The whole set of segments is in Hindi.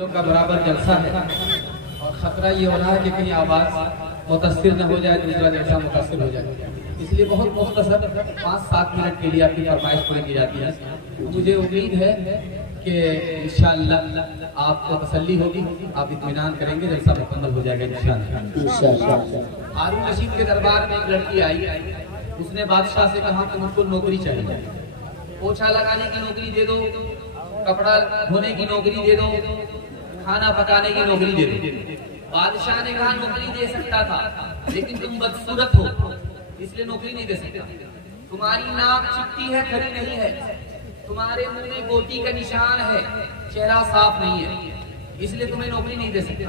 का बराबर जलसा है और खतरा ये हो रहा है कि कहीं आवाज मुतासिर न हो जाए, दूसरा जलसा मुतासिर हो जाए। इसलिए बहुत मुख्तसर 5-7 मिनट के लिए आपकी फरमाइश पूरी की जाती है। मुझे उम्मीद है कि इंशाअल्लाह आपको तसल्ली होगी, आप इत्मीनान करेंगे, जलसा मुकम्मल हो जाएगा इंशाअल्लाह। हारून रशीद के दरबार में एक लड़की आई, उसने बादशाह से कहा कि मुझको नौकरी चाहिए, पोछा लगाने की नौकरी दे दो, कपड़ा धोने की नौकरी दे दो, खाना पकाने की नौकरी दे दो। बादशाह ने कहा नौकरी दे सकता था, लेकिन तुम बदसूरत हो इसलिए नौकरी नहीं दे सकता। तुम्हारी नाक चिपटी है, खरी नहीं है, तुम्हारे मुंह में गोटी का निशान है, चेहरा साफ नहीं है, इसलिए तुम्हें नौकरी नहीं दे सकता।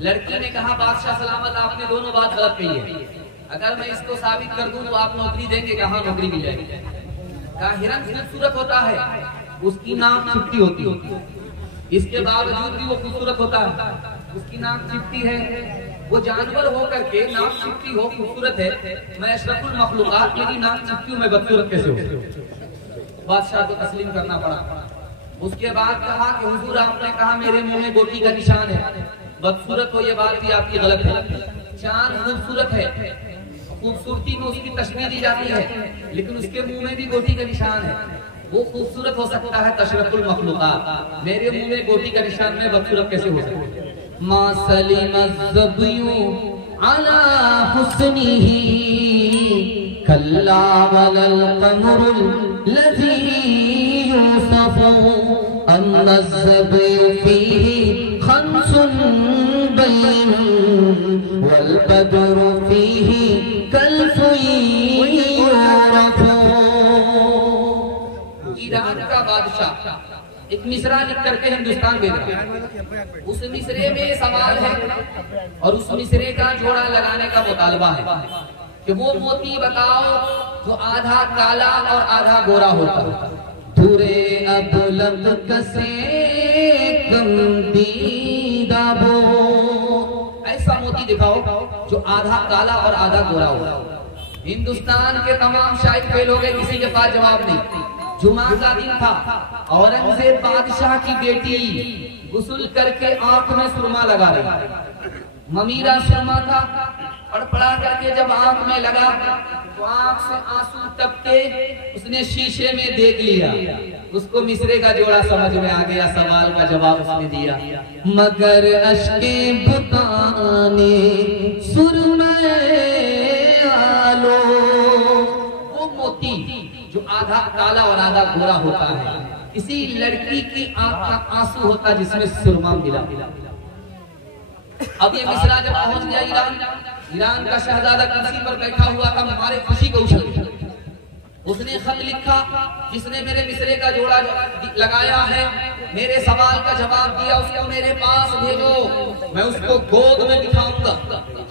लड़की ने कहा बादशाह सलामत, आपने दोनों बात गलत कही है, अगर मैं इसको साबित कर दूं तो आप नौकरी देंगे? कहा नौकरी मिल जाएगी। कहा हिरन खूबसूरत होता है, उसकी नाक चिपटी होती है, इसके बावजूद भी वो खूबसूरत होता है, उसकी नाक चिपटी है, वो जानवर हो करके नाक चिपटी हो, खूबसूरत है, मैं अशरफुल मखलूकात, मेरी नाक चिपटी हूं, मैं बदसूरत कैसे हो? बादशाह को तस्लीम करना पड़ा। उसके बाद कहा कि हुजूर आपने कहा मेरे मुंह में गोटी का निशान है, बदसूरत हो, ये बात भी आपकी गलत है। चांद खूबसूरत है, खूबसूरती में उसकी तशबीह दी जाती है, लेकिन उसके मुंह में भी गोटी का निशान है, वो खूबसूरत हो सकता है तशरफुल मखलूकात, मेरे मुंह में गोटी का निशान में बदसूरत कैसे हो सकता है? मा सलिम ज़बियु अला हुस्निही कल्ला वलल कमरुल लज़ी यूसफु अन्ना ज़बियु फीही खम्सुन बैन वल बदरु फीही कल्फुयी युरफु। ईरान का बादशाह एक मिसरा लिख करके हिंदुस्तान भेज रहा है, उस मिसरे में सवाल है और उस मिसरे का जोड़ा लगाने का मुतालबा है कि वो मोती बताओ जो आधा काला और आधा गोरा होता है। धुरे अबलग कसे गंदीदा वो, ऐसा मोती दिखाओ जो आधा काला और आधा गोरा हो। हिंदुस्तान के तमाम शायर फेल हो गए, किसी के पास जवाब नहीं। जुमा का दिन था, औरंगजेब बादशाह की बेटी गुस्ल करके आंख में सुरमा लगा रही, ममीरा सुरमा था, पड़पड़ा करके जब आंख में लगा तो आंख से आंसू टपके, उसने शीशे में देख लिया, उसको मिसरे का जोड़ा समझ में आ गया, सवाल का जवाब उसने दिया। मगर अश्के बुताने सुरमे आलो, वो मोती जो आधा काला और आधा गोरा होता है, इसी लड़की की आंख का आंसू होता जिसमें सुरमा मिला। अब ये मिसरा जब पहुंच गया ईरान का शहजादा कुर्सी पर बैठा हुआ था, हमारे खुशी को उछल गया। उसने खत लिखा, जिसने मेरे मिसरे का जोड़ा लगाया है, मेरे सवाल का जवाब दिया, उसको मेरे पास भेजो, मैं उसको गोद में बिठाऊंगा,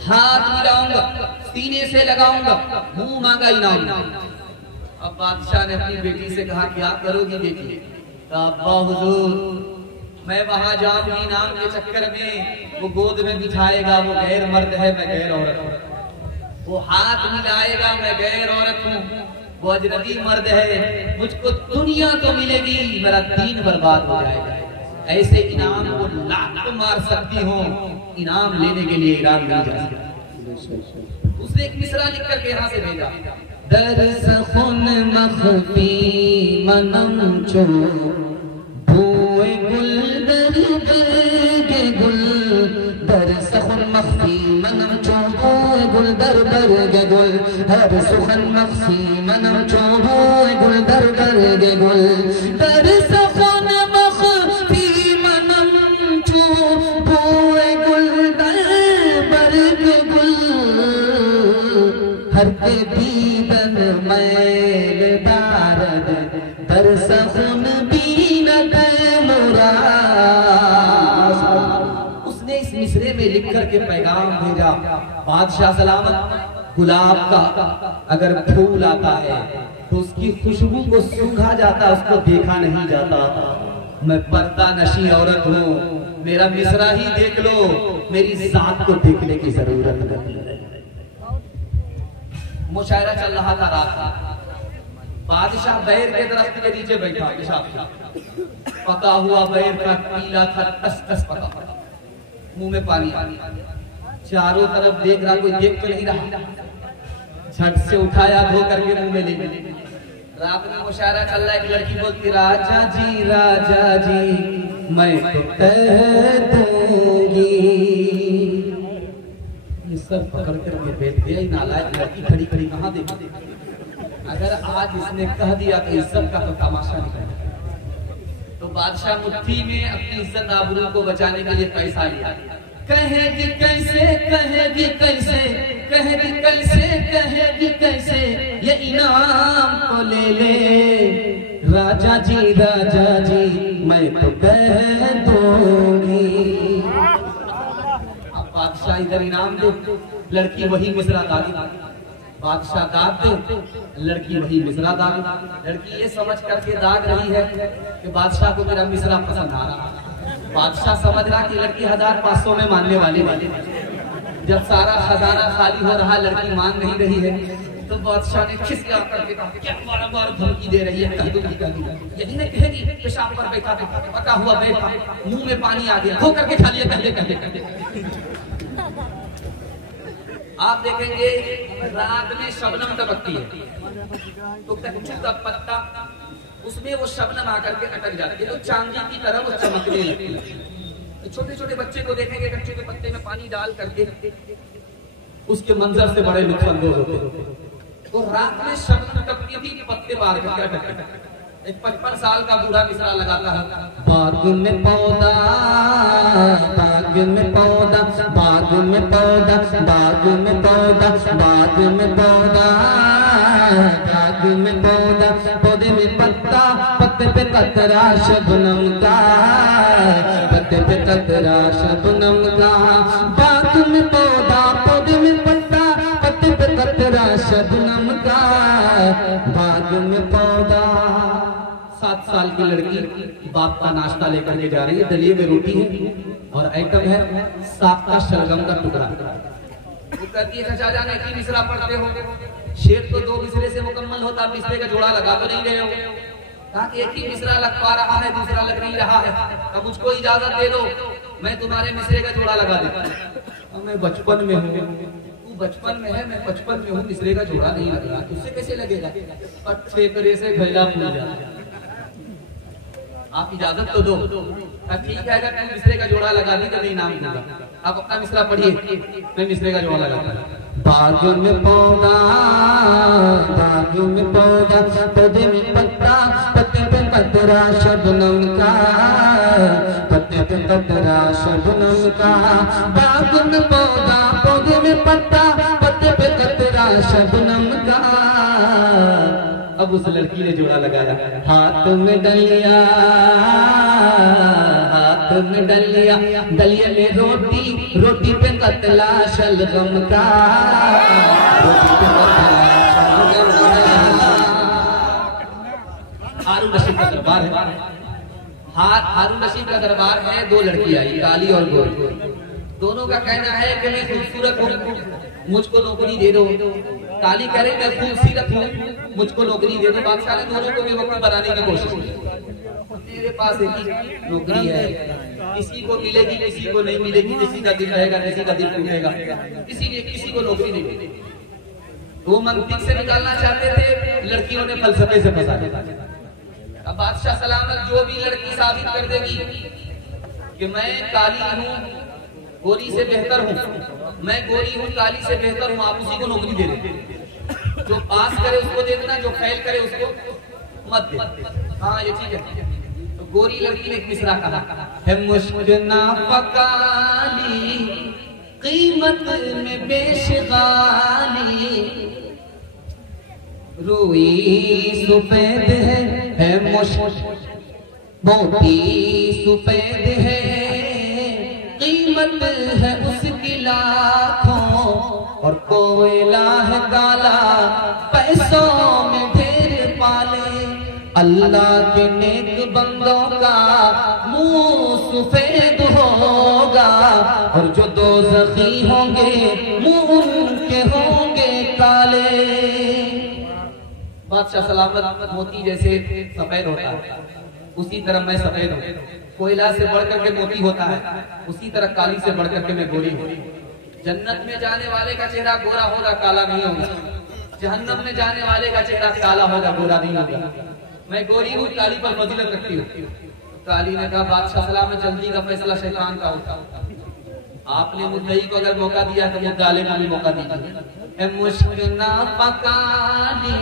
हाथ मिलाऊंगा, सीने से लगाऊंगा, मुंह मांगा इनाम। अब बादशाह ने अपनी बेटी से कहा क्या करोगी बेटी? अब्बा हुजूर मैं वहां जाऊंगी नाम के चक्कर में, वो गोद में बिठाएगा, वो गैर मर्द है, मैं गैर औरत हूँ, वो हाथ मिलाएगा, मैं गैर औरत हूँ, वो अजनबी मर्द है, मुझको दुनिया तो मिलेगी, मेरा दीन बर्बाद हो जाएगा। ऐसे इनाम को लाख मार सकती हूँ, इनाम लेने के लिए ईरान नहीं जा सकती। उसने एक मिसरा लिख करके यहाँ से भेजा, दर्स खुन मखफी मनम चो भूए गुल दर बरगे गुल, दर्स खुन मखफी मनम चो भूए गुल दर बरगे गुल, हर सुखन मखफी मनम चो भूए गुल दर बरगे गुल, दर्स खुन मखफी मनम चो भूए गुल दर बरगे गुल, हर के दीदन मैल दारद दर्स खुन बीनत मुराद। उसने इस मिसरे में लिख कर के पैगाम भेजा, बादशाह सलामत, गुलाब का अगर फूल आता है तो उसकी खुशबू को सूंघा जाता, उसको देखा नहीं जाता। मैं पर्दा नशी औरत हूँ, मेरा मिसरा ही देख लो, मेरी जात को देखने की जरूरत नहीं है। मुशायरा चल रहा था रात, बादशाह बैर के दरख्त के नीचे बैठा, पेशाब पका हुआ बैर का पीला था, टस टस पका, मुंह में पानी, चारों तरफ देख रहा, कोई देख तो नहीं रहा, झट से उठाया, धो करके मुंह में ले गए। रात में मुशायरा चल रहा है, एक लड़की बोलती राजा जी मैं तो कह दूंगी। ये सब पकड़ कर के बैठ गया, नालायक लड़की खड़ी खड़ी कहाँ देखी। अगर आज इसने कह दिया तो इज्जत का तो तमाशा नहीं। तो बादशाह मुट्ठी में अपनी इज्जत आबरू को बचाने के लिए पैसा लिया। कहेगी कैसे, कहेगी कैसे, कहेगी कैसे, कहेगी कैसे, ये इनाम को ले ले राजा जी मैं तो कह दूंगी। अब बादशाह इधर इनाम दे, लड़की वही मिसरा गाली, बादशाह दाग दे, लड़की वही मिसरा दाग। लड़की ये समझ करके दाग रही है कि बादशाह को मेरा मिसरा पसंद आ रहा। बादशाह समझ रहा कि लड़की 1500 में मानने वाली। जब सारा खजाना खाली हो रहा, लड़की मान नहीं रही है, तो बादशाह ने खिसका करके कहा क्या बार-बार धमकी दे रही है, यही नहीं कहेगी पेशाब पर बैठा पका हुआ बैठा, मुंह में पानी आ गया, धो करके खा लिया, कहले। आप देखेंगे रात में शबनम टपकती है, तो कच्चा पत्ता उसमें वो शबनम आकर के अटक जाती है, तो चांदी की तरह वो चमकने लगती है। तो छोटे छोटे बच्चे को देखेंगे कच्चे के पत्ते में पानी डाल करके, उसके मंजर से बड़े लुत्फानंदोज होते हैं। तो रात में शबनम टपकती थी, पत्ते बाहर करके अटक। एक 55 साल का बूढ़ा मिसरा लगाता है, बाग में पौधा, बाग में पौधा, बाग में पौधा, बाग में पौधा, बाग में पौधा, बाग में पौधा, पौधे में पत्ता, पत्ते पे कतरा शबनम का, पत्ते पे कतरा शबनम का। बाग में पौधा, पौधे में पत्ता, पत्ते पे कतरा शबनम का, बाग में पौधा। 7 साल की लड़की बाप का नाश्ता लेकर के जा रही है, दलिए में रोटी है और आइटम है साग का शलगम का टुकड़ा। वो कहती है चाचा जान एक ही मिसरा पढ़ते हो, शेर तो 2 मिसरे से मुकम्मल होता, मिसरे का जोड़ा लगा तो नहीं रहे हो। कहा कि एक ही मिसरा लग पा रहा है, दूसरा लग नहीं रहा है, अब मुझको इजाजत दे दो, मैं तुम्हारे मिसरे का जोड़ा लगा देता। मैं बचपन में हूँ, बचपन में है, मैं बचपन में हूँ, मिसरे का जोड़ा नहीं लग रहा, तुझसे कैसे लगेगा? अच्छे तरह से घैला फूल जाता, आप इजाजत तो दो। ठीक है, अगर मैं मिसरे का जोड़ा लगा दी तो नहीं नाम दूंगा। आप अपना मिसरा पढ़िए, मैं मिसरे का जोड़ा लगाता। बाग में पौधा, बाग में पौधा, पौधे में पत्ता, पत्ते पे कतरा शबनम का, पत्ते पे कतरा शबनम का। बाग में पौधा, पौधे में पत्ता, पत्ते पे कतरा शबनम का। अब उस लड़की ने जोड़ा लगाया, हाथ में डलिया, हाथ में डलिया, डलिया में रोटी, रोटी पे कतला शलगम का, रोटी पे कतला शलगम का। हारून रशीद का दरबार है, हारून रशीद का दरबार है। 2 लड़की आई, काली और गोरी। दोनों का कहना है कि मैं खूबसूरत हूँ, मुझको नौकरी दे दो। काली कह रही मैं खूबसूरत हूँ, मुझको नौकरी दे दो। बादशाह ने दोनों को बेवकूफ बनाने की कोशिश की। मेरे पास एक ही नौकरी है, किसी को मिलेगी किसी को नहीं मिलेगी, किसी का दिल रहेगा किसी का दिल टूटेगा, इसीलिए किसी को नौकरी नहीं मिलेगी। वो मंतिक से निकालना चाहते थे, लड़कियों ने फलसफे से फंसा दिया। अब बादशाह सलामत जो भी लड़की साबित कर देगी कि मैं काली हूँ, गोरी से बेहतर हूँ, मैं गोरी हूँ काली से बेहतर हूँ, आप उसी को नौकरी दे देते। जो पास करे उसको दे देना, जो फेल करे उसको मत दे। हाँ ये ठीक है। तो गोरी लड़की ने एक मिसरा कहा है, मुश्किना फकाली कीमत में बेशगाली, रूई सफेद है मोती सफेद है, कीमत है उसकी लाखों और कोयला है काला, पैसों में ढेर पाले। अल्लाह के नेक बंदों का मुंह सफेद होगा और जो दोज़खी होंगे मुंह उनके होंगे काले। बादशाह सलामत मोती जैसे सफेद होता है, उसी तरह मैं सफेद हूँ। कोयला से बढ़कर के मोती होता है, उसी तरह काली से बढ़कर के मैं गोरी हूँ। जन्नत में जाने वाले का चेहरा गोरा होगा, काला नहीं होगा। जहन्नम में जाने वाले का चेहरा काला होगा, गोरा नहीं होगा। मैं गोरी हूँ, काली पर फजीलत रखती हूँ। काली ने कहा बादशाह सलाम में जल्दी का फैसला शैतान का होता। आपने मुद्दई को अगर मौका दिया तो मुद्दाले को भी मौका दीजिए। मुश्किना पकाली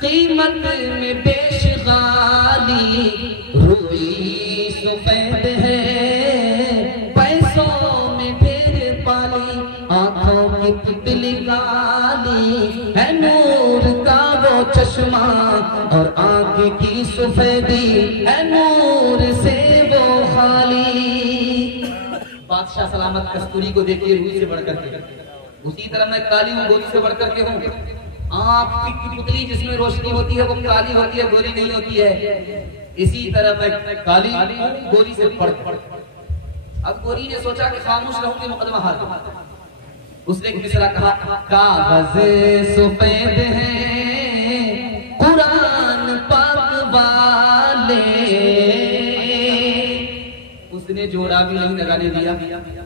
कीमत में बेशगाली, रूई सफेद है पैसों में ढेर पाली, आंखों की तितली काली है नूर का वो चश्मा, और आंख की सफेदी है नूर से वो खाली। बादशाह सलामत कस्तूरी को देखिए रूई से बढ़कर के, उसी तरह मैं काली हूँ, गोरी से बढ़कर के हूँ। आँख की पुतली जिसमें रोशनी होती है वो काली होती है, गोरी नहीं होती है। इसी तरह मैं काली गोरी से बढ़। अब गोरी ने सोचा कि खामोश रहूंगी मुकदमा हार दूंगा। उसने एक मिसरा कहा, कागज सफेद है कुरान पाक वाले। उसने जोड़ा भी नहीं लगाने दिया।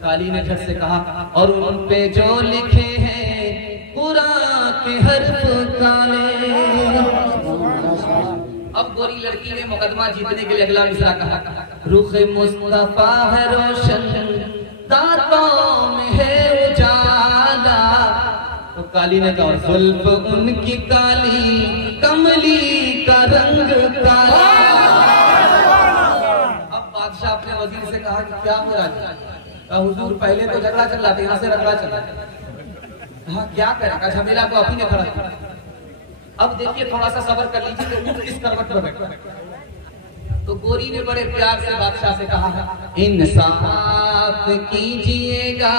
काली ने झट से कहा, और उन पे जो लिखे हैं कुरान के हर्फ काले। अब गोरी लड़की ने मुकदमा जीतने के लिए अगला मिसरा कहा, रुख मुस्तफा है रोशन दांतों में है उजाला। तो काली ने कहा, जुल्फ उनकी काली कमली का रंग काला। अब बादशाह अपने वजीर से कहा कि क्या हो रहा है? हुजूर पहले तो झगड़ा चल रहा था, यहाँ से रगड़ा चल रहा है। हाँ क्या करेगा, झमेला को अभी ने खड़ा किया। अब देखिए थोड़ा सा सब्र कर लीजिए तो किस करवट पर बैठा। तो गोरी ने बड़े प्यार से बादशाह से कहा, इंसाफ कीजिएगा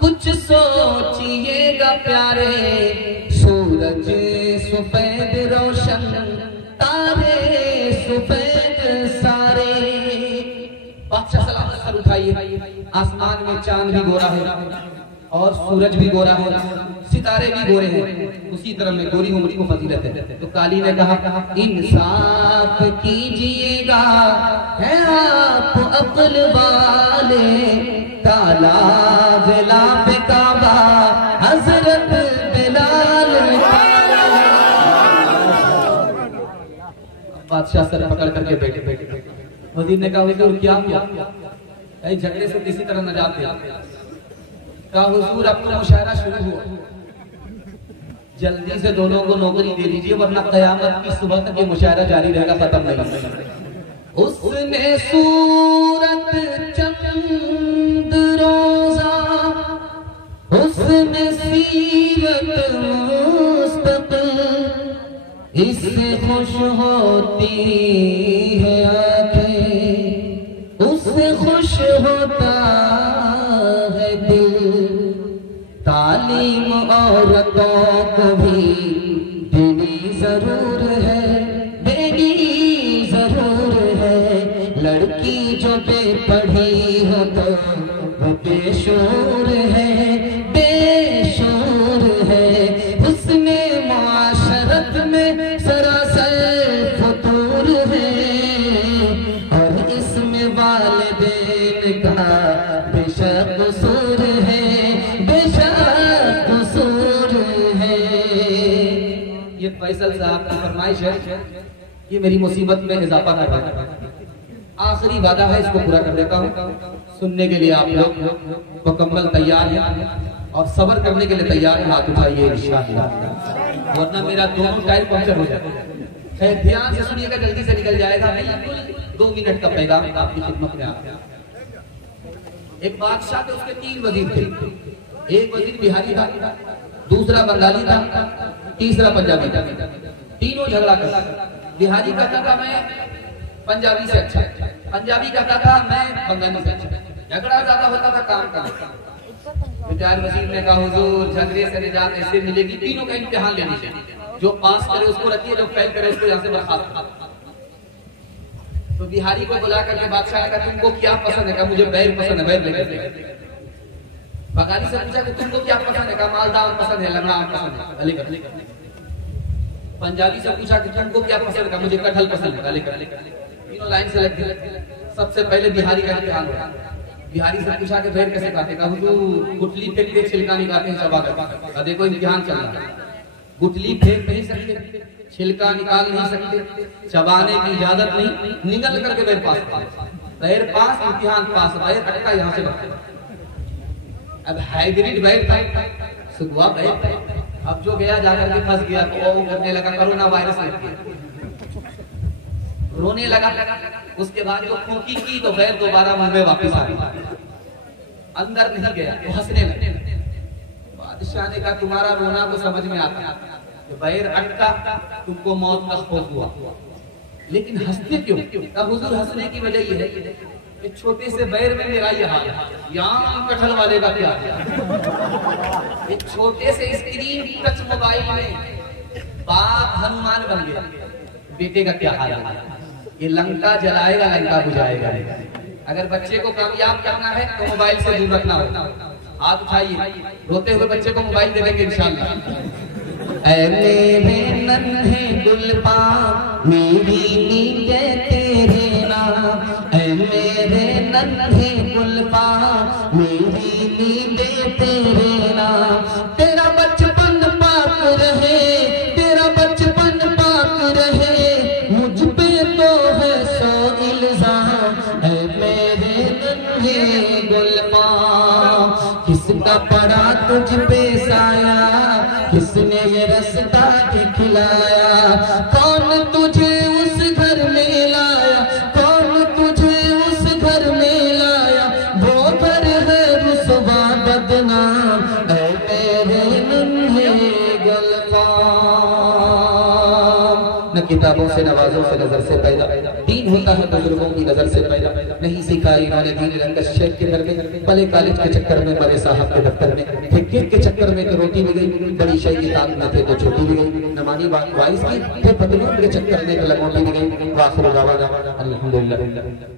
कुछ सोचिएगा प्यारे, सूरज सफेद रोशन तारे सफेद सारे। बादशाह सलामत सर उठाइए, आसमान में चांद भी गोरा है और सूरज भी गोरा है, सितारे भी गोरे हैं, उसी तरह में गोरी हूं, मुझको फजीलत है। तो काली ने कहा, इंसाफ कीजिएगा है आप अक्ल वाले, काला गिलाफ काबा हजरत बिलाल। बादशाह सर पकड़ करके बैठे। वजीर ने कहा, हुजूर क्या हुआ? झगड़े से किसी तरह नजात दे। कहा, हुजूर अब तो मुशायरा शुरू हुआ, जल्दी से दोनों को नौकरी दे दीजिए वरना कयामत की सुबह तक ये मुशायरा जारी रहेगा, खत्म नहीं। उसने सूरत चंद रोजा, उसने सीरत मुस्तक़िल, इससे खुश होती है आंखें, उससे खुश होता है दिल। तालीम औरतों को भी देनी जरूर है, देनी जरूर है। लड़की जो बेपढ़ी हो तो वो बेशूर है, बेशूर है। उसने मुआशरत में सरासर फतूर है, और इसमें वालिदैन का बेशक कसूर है, बेशक कसूर है। ये फैसल साहब की फरमाइश है, ये मेरी मुसीबत में इजाफा कर रहा है। आखिरी वादा है, इसको पूरा कर देता हूँ। सुनने के लिए आप लोग मुकम्मल तैयार हैं और सब्र करने के लिए तैयार हैं, हाथ उठाइए इंशाअल्लाह, वरना मेरा दोनों टायर पंक्चर हो जाएगा। ध्यान से सुनिएगा, जल्दी से निकल जाएगा, 2 मिनट का पैगाम आपकी खिदमत में आता है। एक बादशाह थे, उसके 3 वजीर थे। एक वजीर बिहारी था, दूसरा बंगाली था, तीसरा पंजाबी था। तीनों झगड़ा करते। बिहारी कहता था मैं पंजाबी से अच्छा, पंजाबी कहता था मैं बंगाली से अच्छा। झगड़ा ज्यादा होता था काम का। विचार वजीर ने कहा, हुजूर झगड़े से निजात ऐसे मिलेगी, तीनों का इम्तिहान लेनी चाहिए, जो पास करे उसको रखिए, जो फेल करे उसको यहाँ से बर्खास्त। तो बिहारी को बुला करके बादशाह ने कहा, तुमको क्या पसंद है? कहा, मुझे बैर पसंद है, बैर लेकर। बंगाली से पूछा कि तुमको क्या पसंद है? कहा, मालदा आम पसंद है, लंगड़ा आम पसंद है। पंजाबी से पूछा कि तुमको क्या पसंद है? कहा, मुझे कटहल पसंद है, लेकर। तीनों लाइन से लग गए। सबसे पहले बिहारी का इम्तिहान हुआ। बिहारी से पूछा कि बैर कैसे काटे, कहा हुजूर गुठली फेंक के छिलका निकालते हैं चबा कर। देखो इम्तिहान चल रहा है, गुठली फेंक नहीं सकते, छिलका निकाल नहीं सकते, चबाने की इजाजत नहीं, निगल करके बैर पास, बैर पास, इम्तिहान पास, बैर अटका यहाँ से बचा। अब हाइब्रिड बैर था, सुगवा बैर था। अब जो गया जाकर के फंस गया तो वो करने लगा, कोरोना वायरस लग गया, रोने लगा। उसके बाद जो फूंकी की तो बैर दोबारा मुंह में वापस आ गई, अंदर नहीं गया तो हंसने लगे। बादशाह ने कहा तुम्हारा रोना तो समझ में आता, बैर अटका, तुमको मौत का खौफ हुआ, लेकिन हंसते क्यों? अब हुजूर हंसने की वजह ये है कि छोटे से बैर में मेरा ये हाल, यहाँ कटहल वाले का क्या, एक छोटे से स्क्रीन टच मोबाइल में बाप हनुमान बन गया, बेटे का क्या हाल है? ये लंका जलाएगा, लंका बुझाएगा। अगर बच्चे को कामयाब करना है तो मोबाइल से दूर रखना होगा। हाथ उठाइए, रोते हुए बच्चे को मोबाइल दे देंगे इंशाअल्लाह। ऐ मेरे नन्हे गुलपा मेरी नींदें तेरे नाम, ऐ मेरे नन्हे गुलपा मेरी नींदें तेरे नाम। तेरा बचपन पाक रहे, तेरा बचपन पाक रहे, मुझ पे तो है सो इल्जाम। ऐ मेरे नन्हे गुलपा किसका पड़ा तुझ पे साया, किसने ये रास्ता दिखलाया, कौन तुझे उस घर में लाया, कौन तुझे उस घर में लाया, वो घर है रुसवा बदनाम। ऐ मेरे नन्हे गुलफाम। न किताबों से नवाजों से नजर से पैदा, दीन होता है बुजुर्गों की नजर से पैदा। नहीं सीखा इन्होंने दीन रंग शेख के घर में, पले कॉलेज के चक्कर में, बड़े साहब के दफ्तर में, क्रिकेट के चक्कर में तो रोटी भी गई, बड़ी शाही की ताक में थे तो छोटी भी गई, नमानी वाइस की, फिर पतलून के चक्कर में तो लंगोटी भी गई। वाखिर दावा अल्हम्दुलिल्लाह।